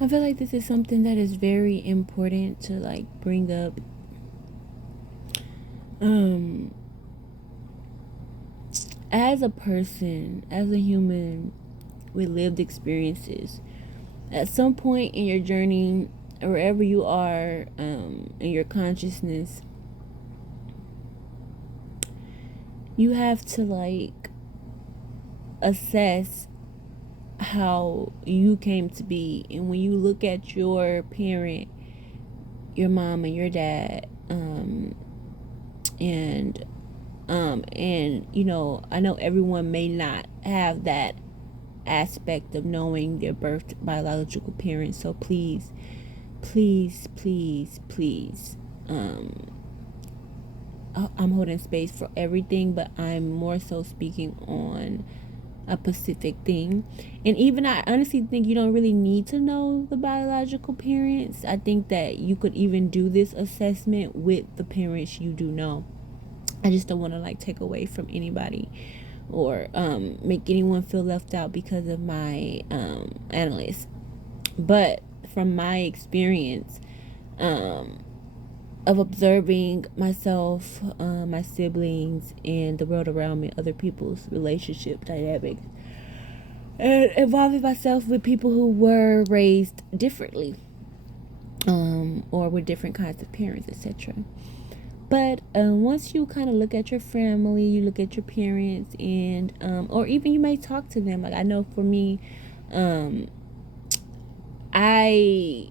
I feel like this is something that is very important to like bring up. Um, as a person, as a human with lived experiences, at some point in your journey, wherever you are in your consciousness, you have to like assess how you came to be. And when you look at your parent, your mom and your dad, and you know, I know everyone may not have that aspect of knowing their birth biological parents, so please, please, please, please, I'm holding space for everything, but I'm more so speaking on a specific thing. And even I honestly think you don't really need to know the biological parents. I think that you could even do this assessment with the parents you do know. I just don't want to like take away from anybody or make anyone feel left out because of my analyst. But from my experience, of observing myself, my siblings, and the world around me, other people's relationship dynamics, and involving myself with people who were raised differently, or with different kinds of parents, etc. But once you kind of look at your family, you look at your parents, and or even you may talk to them. Like I know for me, I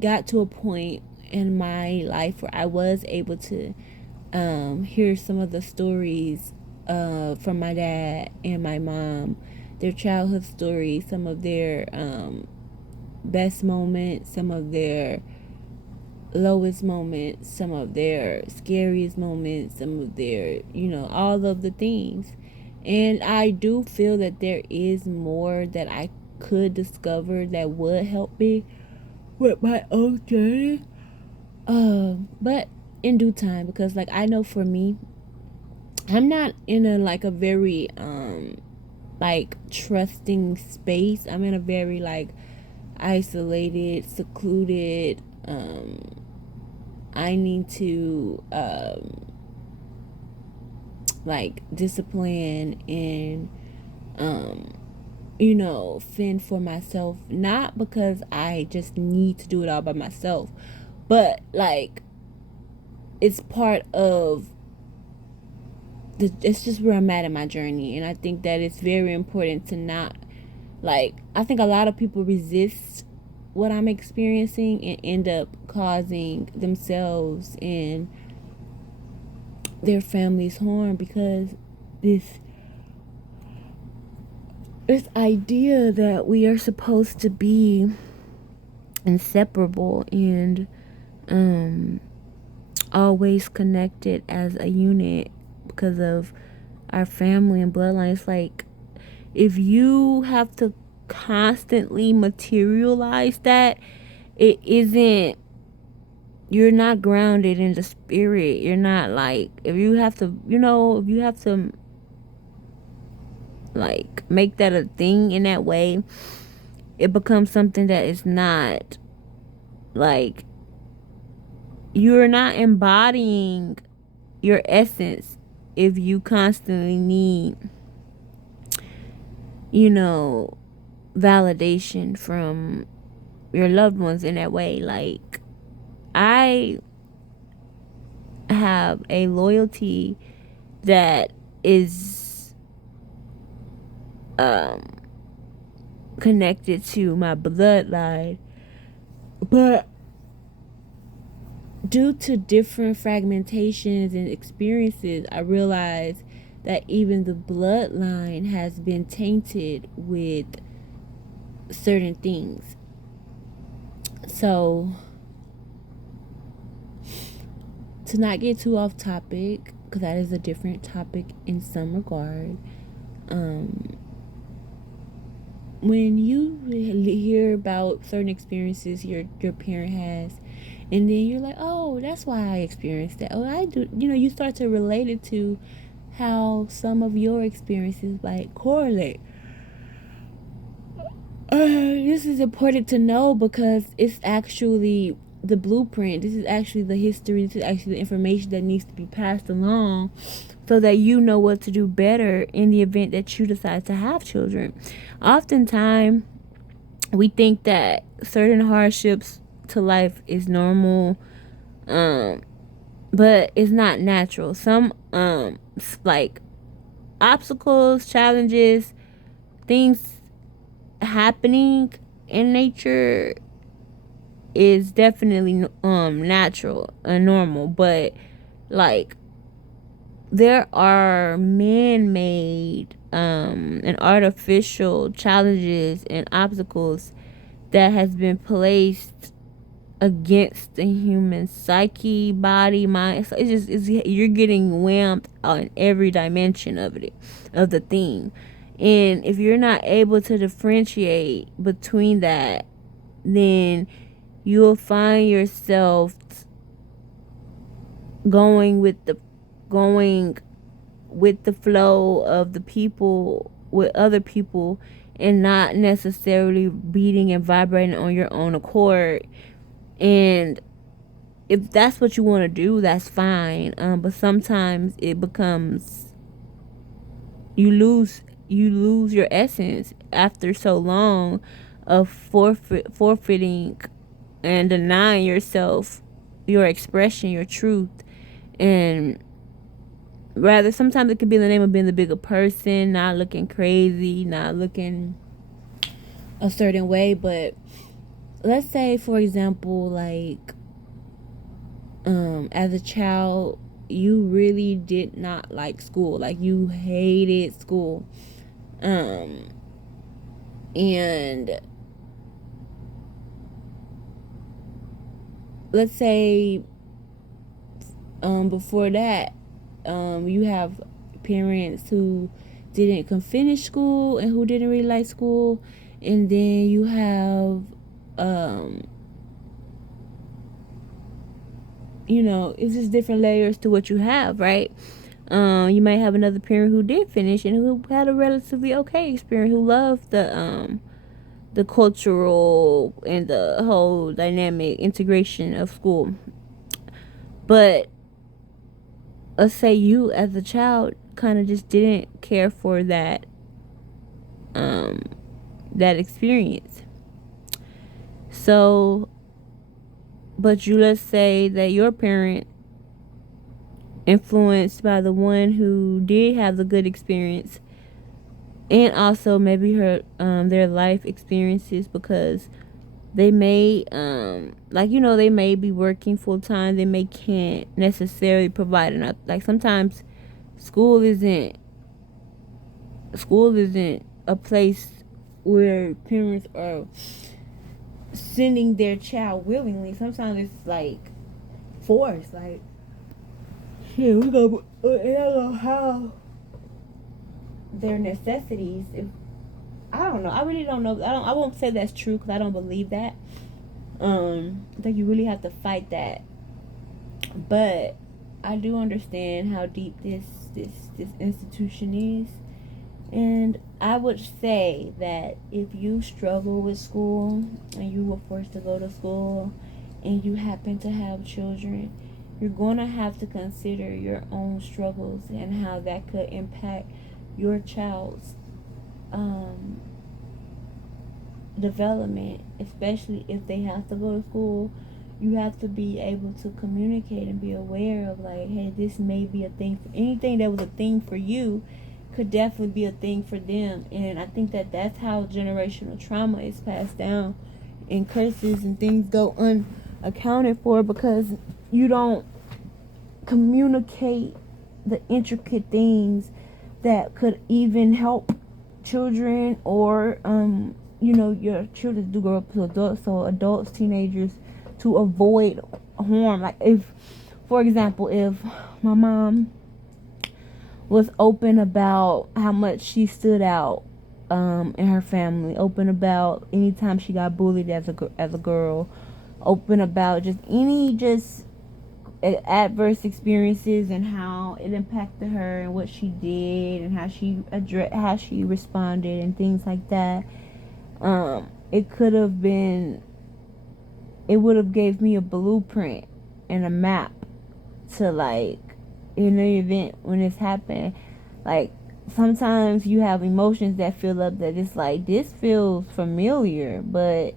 got to a point in my life where I was able to hear some of the stories from my dad and my mom, their childhood stories, some of their best moments, some of their lowest moments, some of their scariest moments, some of their, you know, all of the things. And I do feel that there is more that I could discover that would help me with my own journey. But in due time, because like I know for me, I'm not in a like a very like trusting space. I'm in a very like isolated, secluded. I need to like discipline and you know, fend for myself, not because I just need to do it all by myself, but like it's part of it's just where I'm at in my journey. And I think that it's very important to not like, I think a lot of people resist what I'm experiencing and end up causing themselves and their families harm because this this idea that we are supposed to be inseparable and always connected as a unit because of our family and bloodline. It's like if you have to constantly materialize that, it isn't, you're not grounded in the spirit. You're not like, if you have to, you know, if you have to like make that a thing in that way, it becomes something that is not like, you're not embodying your essence if you constantly need, you know, validation from your loved ones in that way. Like, I have a loyalty that is connected to my bloodline, but due to different fragmentations and experiences, I realized that even the bloodline has been tainted with certain things. So, to not get too off topic, because that is a different topic in some regard, when you hear about certain experiences your parent has, and then you're like, oh, that's why I experienced that. Oh, I do. You know, you start to relate it to how some of your experiences like correlate. This is important to know because it's actually the blueprint. This is actually the history. This is actually the information that needs to be passed along so that you know what to do better in the event that you decide to have children. Oftentimes, we think that certain hardships to life is normal, but it's not natural. Some like obstacles, challenges, things happening in nature is definitely natural and normal, but like there are man-made and artificial challenges and obstacles that has been placed against the human psyche, body, mind. So you're getting whammed on every dimension of it, of the thing. And if you're not able to differentiate between that, then you'll find yourself going with the going with the flow of the people with other people and not necessarily beating and vibrating on your own accord. And if that's what you want to do, that's fine. But sometimes it becomes you lose your essence after so long of forfeiting and denying yourself your expression, your truth. And rather, sometimes it could be in the name of being the bigger person, not looking crazy, not looking a certain way. But let's say, for example, like as a child, you really did not like school, like you hated school, and let's say before that, you have parents who didn't finish school and who didn't really like school, and then you have it's just different layers to what you have, right? You might have another parent who did finish and who had a relatively okay experience, who loved the cultural and the whole dynamic integration of school. But let's say you as a child kind of just didn't care for that experience. So, but let's say that your parent, influenced by the one who did have the good experience, and also maybe their life experiences, because they may they may be working full time, they may can't necessarily provide enough. Like sometimes school isn't a place where parents are sending their child willingly. Sometimes it's like forced. Like, shit, we're gonna have their necessities. If I don't know, I really don't know. I won't say that's true because I don't believe that. I think you really have to fight that. But I do understand how deep this institution is. And I would say that if you struggle with school and you were forced to go to school and you happen to have children, you're going to have to consider your own struggles and how that could impact your child's development, especially if they have to go to school. You have to be able to communicate and be aware of, like, hey, this may be a thing. For anything that was a thing for you could definitely be a thing for them. And I think that that's how generational trauma is passed down, and curses and things go unaccounted for because you don't communicate the intricate things that could even help children, or your children do grow up to adults, so adults, teenagers, to avoid harm. Like, if, for example, if my mom was open about how much she stood out in her family, open about anytime she got bullied as a girl, open about just adverse experiences and how it impacted her and what she did and how she responded and things like that. It could have been, it would have gave me a blueprint and a map to, like, in the event when this happened. Like, sometimes you have emotions that feel up that it's like, this feels familiar, but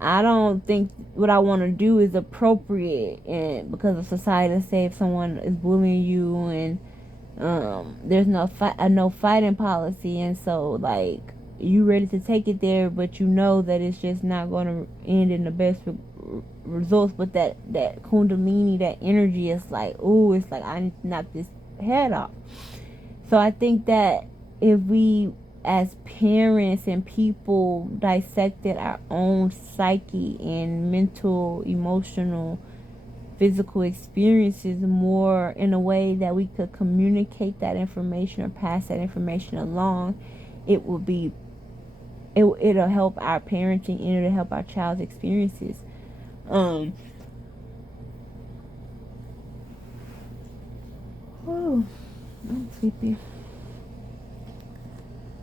I don't think what I want to do is appropriate, and because of society, say if someone is bullying you and there's no fighting policy, and so, like, you ready to take it there, but you know that it's just not going to end in the best results. But that kundalini, that energy is like, ooh, it's like, I need to knock this head off. So I think that if we as parents and people dissected our own psyche and mental, emotional, physical experiences more in a way that we could communicate that information or pass that information along, it will be, it'll help our parenting and it'll help our child's experiences. Oh, I'm sleepy.